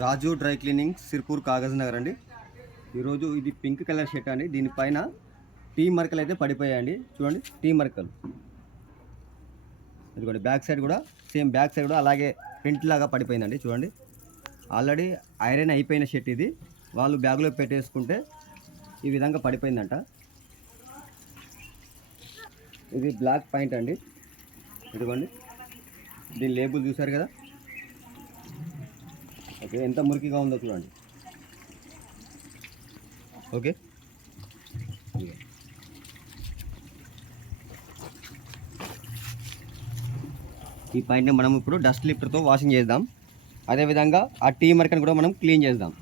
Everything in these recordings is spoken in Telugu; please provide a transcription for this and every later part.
రాజు డ్రై క్లీనింగ్ సిర్పూర్ కాగజ్ నగర్ అండి. ఈరోజు ఇది పింక్ కలర్ షర్ట్ అండి. దీనిపైన టీ మరకలు అయితే పడిపోయాయండి. చూడండి టీ మరకలు. ఇదిగోండి బ్యాక్ సైడ్ కూడా సేమ్ బ్యాక్ సైడ్ కూడా అలాగే ప్రింట్ లాగా పడిపోయిందండి. చూడండి ఆల్రెడీ ఐరన్ అయిపోయిన షర్ట్ ఇది. వాళ్ళు బ్యాగ్లో పెట్టేసుకుంటే ఈ విధంగా పడిపోయిందంట. ఇది బ్లాక్ పాయింట్ అండి. ఇదిగోండి దీని లేబుల్ చూసారు కదా. ఓకే ఎంత మురికిగా ఉందో చూడండి ఓకే ఇదిగో. ఈ పాయింట్ని మనం ఇప్పుడు డస్ట్ లిఫ్టర్తో వాషింగ్ చేద్దాం అదేవిధంగా ఆ టీ మరకని కూడా మనం క్లీన్ చేద్దాం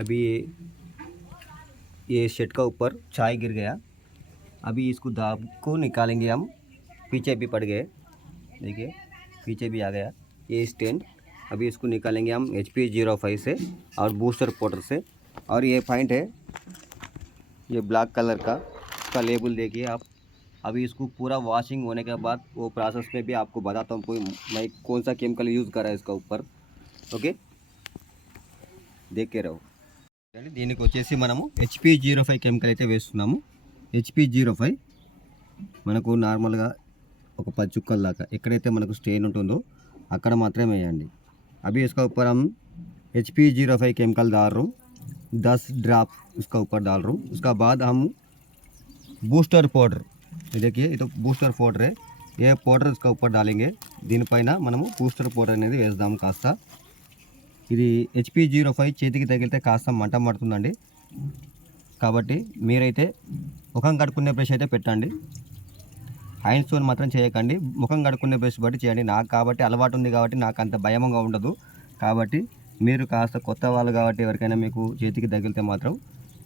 अभी ये शेड का ऊपर चाय गिर गया अभी इसको दाब को निकालेंगे हम पीछे भी पड़ गए देखिए पीछे भी आ गया ये स्टैंड अभी इसको निकालेंगे हम एच पी जीरो फाइव से और बूस्टर पोटर से और ये पॉइंट है ये ब्लैक कलर का इसका लेबल देखिए आप अभी इसको पूरा वॉशिंग होने के बाद वो प्रोसेस में भी आपको बताता हूँ कोई मैं कौन सा केमिकल यूज़ करा है इसका ऊपर ओके देख के रहो అండి దీనికి వచ్చేసి మనము హెచ్పి జీరో ఫైవ్ కెమికల్ అయితే వేస్తున్నాము హెచ్పి జీరో ఫైవ్ మనకు నార్మల్గా ఒక పది చుక్కల దాకా ఎక్కడైతే మనకు స్టెయిన్ ఉంటుందో అక్కడ మాత్రమే వేయండి अभी इसका ऊपर हम H P zero five chemical डाल रहा हूँ दस ड्राप उसका ऊपर डाल रहा हूँ उसका बाद हम बूस्टर पाउडर ये देखिए ये तो बूस्टर पाउडर है ये पाउडर इसका ऊपर डालेंगे దీనిపైన మనము బూస్టర్ పౌడర్ అనేది వేద్దాం కాస్త ఇది హెచ్పి జీరో ఫైవ్ చేతికి తగిలితే కాస్త మంట పడుతుందండి కాబట్టి మీరైతే ముఖం కడుక్కునే బ్రష్ అయితే పెట్టండి హ్యాండ్స్తో మాత్రం చేయకండి. ముఖం కడుక్కునే బ్రష్ బట్టి చేయండి. నాకు కాబట్టి అలవాటు ఉంది కాబట్టి నాకు అంత భయంగా ఉండదు. కాబట్టి మీరు కాస్త కొత్త వాళ్ళు కాబట్టి ఎవరికైనా మీకు చేతికి తగిలితే మాత్రం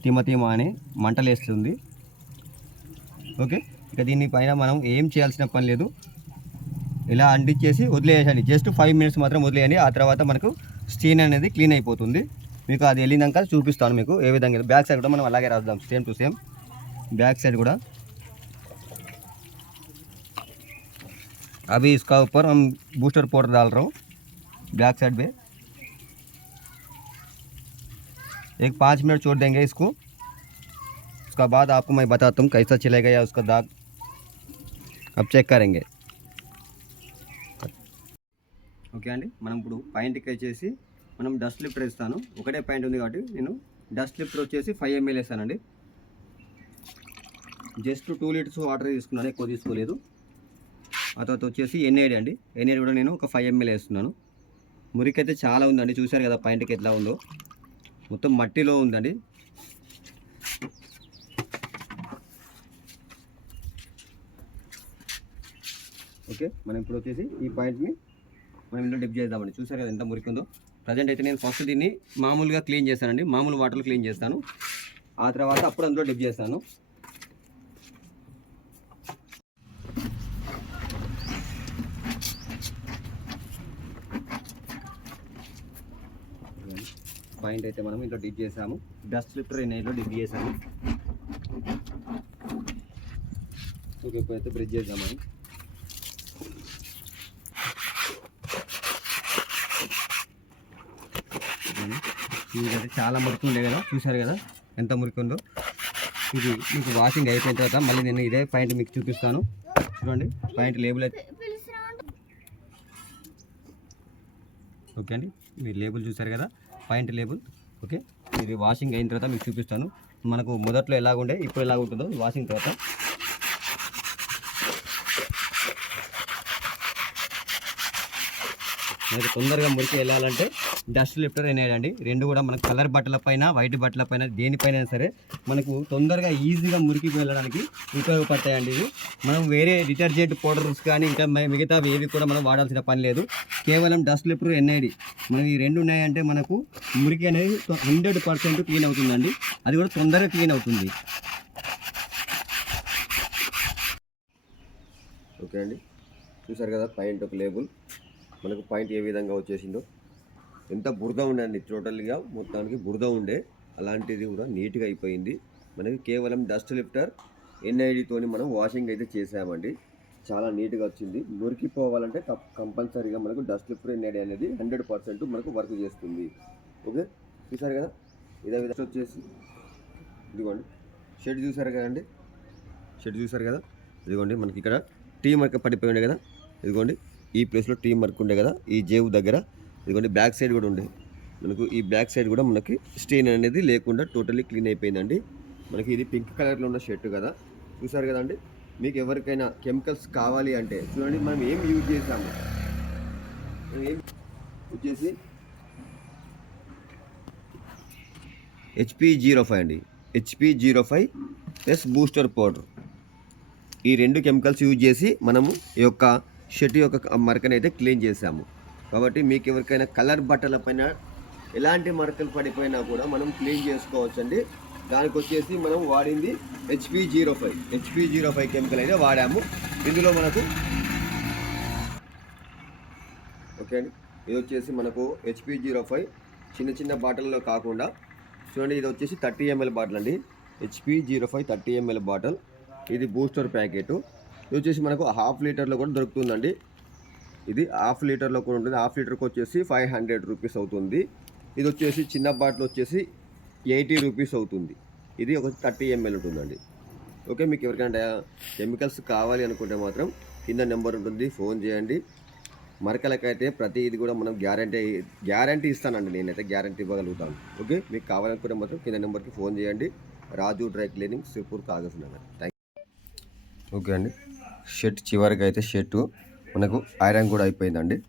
తిమ తిమ అని మంటలేస్తుంది ఓకే? ఇక దీనిపైన మనం ఏం చేయాల్సిన పని లేదు. ఇలా అంటించేసి వదిలేయండి. జస్ట్ ఫైవ్ మినిట్స్ మాత్రం వదిలేయండి. ఆ తర్వాత మనకు స్టీన్ అనేది క్లీన్ అయిపోతుంది. మీకు అది వెళ్ళినాక చూపిస్తాను మీకు ఏ విధంగా. బ్యాక్ సైడ్ కూడా మనం అలాగే రాద్దాం. Same to same. Back side కూడా अभी इसका ऊपर हम बूस्टर पाउडर डाल रहा हूँ बैक साइड पे एक पाँच मिनट छोड़ देंगे इसको उसका बाद आपको मैं बताता हूँ कैसा चलेगा या उसका दाग अब चेक करेंगे ఓకే అండి మనం ఇప్పుడు పాయింట్కి వచ్చేసి మనం డస్ట్ లిఫ్టర్ ఇస్తాను ఒకటే పాయింట్ ఉంది కాబట్టి నేను డస్ట్ లిఫ్టర్ వచ్చేసి ఫైవ్ ఎంఎల్ వేస్తానండి జస్ట్ టూ లీటర్స్ వాటర్ తీసుకున్నాను ఎక్కువ తీసుకోలేదు ఆ తర్వాత వచ్చేసి ఎన్ఏడి అండి. ఎన్ఏడి కూడా నేను ఒక ఫైవ్ ఎంఎల్ వేస్తున్నాను. మురికి అయితే చాలా ఉందండి. చూశారు కదా పాయింట్కి ఎట్లా ఉందో. మొత్తం మట్టిలో ఉందండి. ఓకే మనం ఇప్పుడు వచ్చేసి ఈ పాయింట్ని మనం ఇంట్లో డిప్ చేద్దామండి. చూసారు కదా ఎంత మురికి ఉందో. ప్రజెంట్ అయితే నేను ఫస్ట్ దీన్ని మామూలుగా క్లీన్ చేస్తానండి. మామూలు వాటర్లో క్లీన్ చేస్తాను. ఆ తర్వాత అప్పుడు అందులో డిప్ చేస్తాను. పాయింట్ అయితే మనం ఇంట్లో డిప్ చేసాము. డస్ట్ లిఫ్టర్ ఎన్నైలో డిప్ చేసాము. ఓకే ఇప్పుడైతే బ్రిడ్జ్ చేద్దామని ఇదైతే చాలా మురికి ఉండే కదా చూసారు కదా ఎంత మురికి ఉందో. ఇది మీకు వాషింగ్ అయిపోయిన తర్వాత మళ్ళీ నేను ఇదే పాయింట్ మీకు చూపిస్తాను. చూడండి పాయింట్ లేబుల్ అయితే ఓకే అండి మీరు లేబుల్ చూసారు కదా. Point label okay? ఇది వాషింగ్ అయిన తర్వాత మీకు చూపిస్తాను. మనకు మొదట్లో ఎలాగుండే ఇప్పుడు ఎలా ఉంటుందో వాషింగ్ తర్వాత. మనకి తొందరగా మురికి వెళ్ళాలంటే డస్ట్ లిఫ్టర్ అనేదండి రెండు కూడా మనకు కలర్ బట్టల పైన వైట్ బట్టల పైన దేనిపైన సరే మనకు తొందరగా ఈజీగా మురికి వెళ్ళడానికి ఉపయోగపడతాయండి ఇవి. మనం వేరే డిటర్జెంట్ పౌడర్స్ కానీ ఇంకా మిగతావి మిగతా ఏవి కూడా మనం వాడాల్సిన పని లేదు. కేవలం డస్ట్ లిఫ్టర్ ఎన్ఐడి మనం ఈ రెండు ఉన్నాయంటే మనకు మురికి అనేది హండ్రెడ్ పర్సెంట్ క్లీన్ అవుతుందండి. అది కూడా తొందరగా క్లీన్ అవుతుంది. ఓకే అండి. చూసారు కదా పాయింట్ ఒక లేబుల్ మనకు పాయింట్ ఏ విధంగా వచ్చేసిందో. ఎంత బురద ఉండండి టోటల్గా మొత్తానికి బురద ఉండే. అలాంటిది కూడా నీట్గా అయిపోయింది. మనకి కేవలం డస్ట్ లిఫ్టర్ ఎన్ఐడితోని మనం వాషింగ్ అయితే చేసామండి చాలా నీట్గా వచ్చింది. మురికిపోవాలంటే కప్- కంపల్సరీగా మనకు డస్ట్ లిఫ్టర్ ఎన్ఐడి అనేది హండ్రెడ్ పర్సెంట్ మనకు వర్క్ చేస్తుంది. ఓకే? చూసారు కదా? ఇదే విధంగా వచ్చేసి ఇదిగోండి. షెడ్ చూసారు కదండి? షెడ్ చూసారు కదా? ఇదిగోండి మనకి ఇక్కడ టీ మార్క్ పడిపోయి ఉండే కదా? ఇదిగోండి. ఈ ప్లేస్లో టీ మార్క్ ఉండే కదా ఈ జేబు దగ్గర. ఇదిగోండి బ్యాక్ సైడ్ కూడా ఉండే. మనకు ఈ బ్యాక్ సైడ్ కూడా మనకి స్టెయిన్ అనేది లేకుండా టోటల్లీ క్లీన్ అయిపోయిందండి. మనకి ఇది పింక్ కలర్లో ఉన్న షర్ట్ కదా. చూసారు కదండి మీకు ఎవరికైనా కెమికల్స్ కావాలి అంటే చూడండి మనం ఏం యూజ్ చేసాము? ఏం ఏం వచ్చేసి హెచ్పి జీరో ఫైవ్ అండి. HP zero five plus booster powder. ఈ రెండు కెమికల్స్ యూజ్ చేసి మనము ఈ యొక్క షర్ట్ యొక్క మరకని అయితే క్లీన్ చేసాము కాబట్టి మీకు ఎవరికైనా కలర్ బట్టల పైన ఎలాంటి మరకలు పడిపోయినా కూడా మనం క్లీన్ చేసుకోవచ్చు అండి దానికి వచ్చేసి మనం వాడింది HP zero five. HP zero five chemical అయితే వాడాము. ఇందులో మనకు ఓకే అండి. ఇది వచ్చేసి మనకు హెచ్పి జీరో ఫైవ్ చిన్న చిన్న బాటిల్లో కాకుండా చూడండి ఇది వచ్చేసి థర్టీ ఎంఎల్ బాటిల్ అండి. HP zero five thirty ML bottle. ఇది బూస్టర్ ప్యాకెట్. ఇది వచ్చేసి మనకు హాఫ్ లీటర్లో కూడా దొరుకుతుందండి. ఇది హాఫ్ లీటర్లో కూడా ఉంటుంది. హాఫ్ లీటర్కి వచ్చేసి ఫైవ్ హండ్రెడ్ రూపీస్ అవుతుంది. ఇది వచ్చేసి చిన్న బాటిల్ వచ్చేసి ఎయిటీ రూపీస్ అవుతుంది. ఇది ఒక థర్టీ ఎంఎల్ ఉంటుందండి. ఓకే మీకు ఎవరికైనా కెమికల్స్ కావాలి అనుకుంటే మాత్రం కింద నెంబర్ ఉంటుంది. ఫోన్ చేయండి. మరకలకైతే ప్రతి ఇది కూడా మనం గ్యారంటీ గ్యారంటీ ఇస్తానండి. నేనైతే గ్యారంటీ ఇవ్వగలుగుతాను. ఓకే మీకు కావాలనుకుంటే మాత్రం కింద నెంబర్కి ఫోన్ చేయండి. Raju dry cleaning Sirpur Kagaznagar. Thank okay అండి. షర్ట్ చివరికి అయితే షర్టు. మనకు ఐరన్ కూడా అయిపోయిందండి.